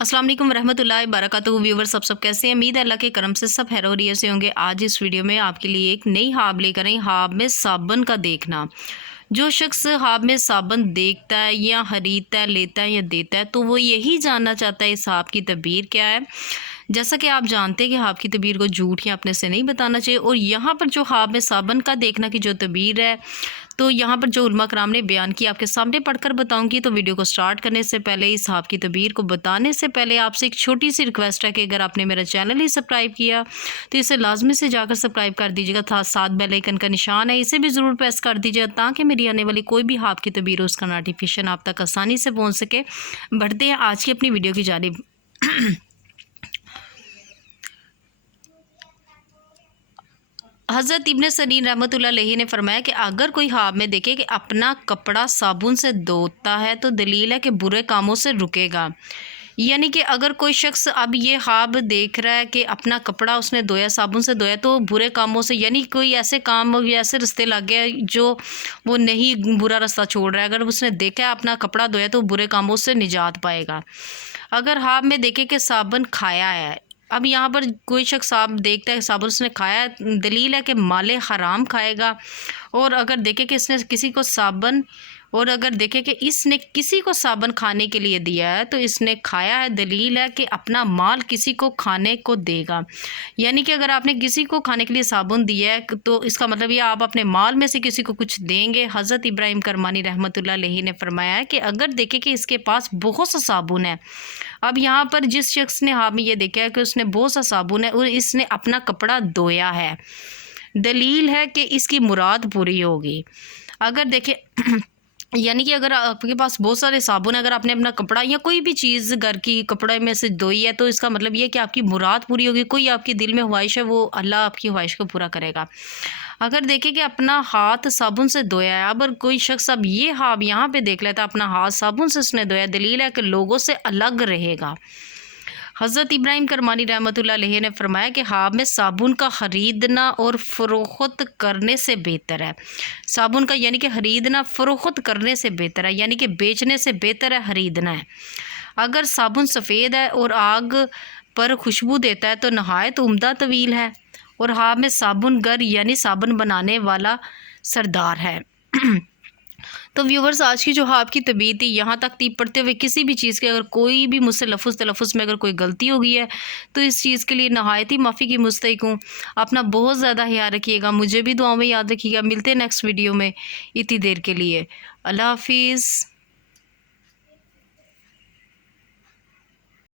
अस्सलाम वालेकुम रहमतुल्लाहि वबरकातुहू। व्यूवर सब कैसे हैं? उम्मीद है अल्लाह के करम से सब खैर खैरियत से होंगे। आज इस वीडियो में आपके लिए एक नई हाब लेकर आई, हाब में साबुन का देखना। जो शख्स हाब में साबुन देखता है या ख़रीदता है, लेता है या देता है, तो वो यही जानना चाहता है इस हाब की तदबीर क्या है। जैसा कि आप जानते हैं कि हाब की तदबीर को झूठ या अपने से नहीं बताना चाहिए। और यहाँ पर जो हाब में साबुन का देखना की जो तदबीर है, तो यहाँ पर जो उलमा कराम ने बयान की आपके सामने पढ़कर बताऊंगी। तो वीडियो को स्टार्ट करने से पहले, इस हाब की तदबीर को बताने से पहले आपसे एक छोटी सी रिक्वेस्ट है कि अगर आपने मेरा चैनल ही सब्सक्राइब किया तो इसे लाजमी से जाकर सब्सक्राइब कर दीजिएगा। साथ बेल आइकन का निशान है, इसे भी ज़रूर प्रेस कर दीजिएगा ताकि मेरी आने वाली कोई भी हाब की तदबीर हो उसका नोटिफिकेशन आप तक आसानी से पहुँच सके। बढ़ते हैं आज की अपनी वीडियो की जानिब। हज़रत इब्न सरीन रहमतुल्लाह अलैहि ने फरमाया कि अगर कोई हाब में देखे कि अपना कपड़ा साबुन से धोता है तो दलील है कि बुरे कामों से रुकेगा। यानी कि अगर कोई शख्स अब ये हाब देख रहा है कि अपना कपड़ा उसने धोया, साबुन से धोया, तो बुरे कामों से, यानी कोई ऐसे काम या ऐसे रास्ते लग गया जो वो नहीं बुरा रास्ता छोड़ रहा है, अगर उसने देखा है अपना कपड़ा धोया तो बुरे कामों से निजात पाएगा। अगर हाब में देखे कि साबुन खाया है, अब यहाँ पर कोई शख्स आप देखता है साबुन उसने खाया, दलील है कि माले हराम खाएगा। और अगर देखे कि इसने किसी को साबुन और अगर देखे कि इसने किसी को साबुन खाने के लिए दिया है तो इसने खाया है, दलील है कि अपना माल किसी को खाने को देगा। यानी कि अगर आपने किसी को खाने के लिए साबुन दिया है तो इसका मतलब ये आप अपने माल में से किसी को कुछ देंगे। हज़रत इब्राहिम करमानी रहमतुल्लाह अलैहि ने फरमाया है कि अगर देखे कि इसके पास बहुत सा साबुन है, अब यहाँ पर जिस शख्स ने हाब में ये देखा है कि उसने बहुत सा साबुन है और इसने अपना कपड़ा धोया है, दलील है कि इसकी मुराद पूरी होगी। अगर देखे यानी कि अगर आपके पास बहुत सारे साबुन है, अगर आपने अपना कपड़ा या कोई भी चीज़ घर की कपड़े में से धोई है तो इसका मतलब ये है कि आपकी मुराद पूरी होगी। कोई आपके दिल में ख्वाहिश है वो अल्लाह आपकी ख्वाहिश को पूरा करेगा। अगर देखें कि अपना हाथ साबुन से धोया है, अगर कोई शख्स अब ये हाब यहाँ पे देख लेता अपना हाथ साबुन से उसने धोया, दलील है कि लोगों से अलग रहेगा। हज़रत इब्राहिम करमानी रहमतुल्लाह अलैहि ने फरमाया कि हाब में साबुन का ख़रीदना और फ़रोख्त करने से बेहतर है। साबुन का यानी कि ख़रीदना फ़रोख्त करने से बेहतर है, यानी कि बेचने से बेहतर है ख़रीदना है। अगर साबुन सफ़ेद है और आग पर खुशबू देता है तो नहायत उम्दा तवील है। और हाब में साबुन गर यानी साबुन बनाने वाला सरदार है। तो व्यूवर्स, आज की जो हाब की तबीयत थी यहाँ तक थी। पढ़ते हुए किसी भी चीज़ के अगर कोई भी मुझसे तलफ़ुज़ में अगर कोई गलती हो गई है तो इस चीज़ के लिए नहायत ही माफ़ी की मुस्तहिक हूँ। अपना बहुत ज़्यादा ख्याल रखिएगा, मुझे भी दुआओं में याद रखिएगा। मिलते हैं नेक्स्ट वीडियो में। इतनी देर के लिए अल्लाह हाफिज़।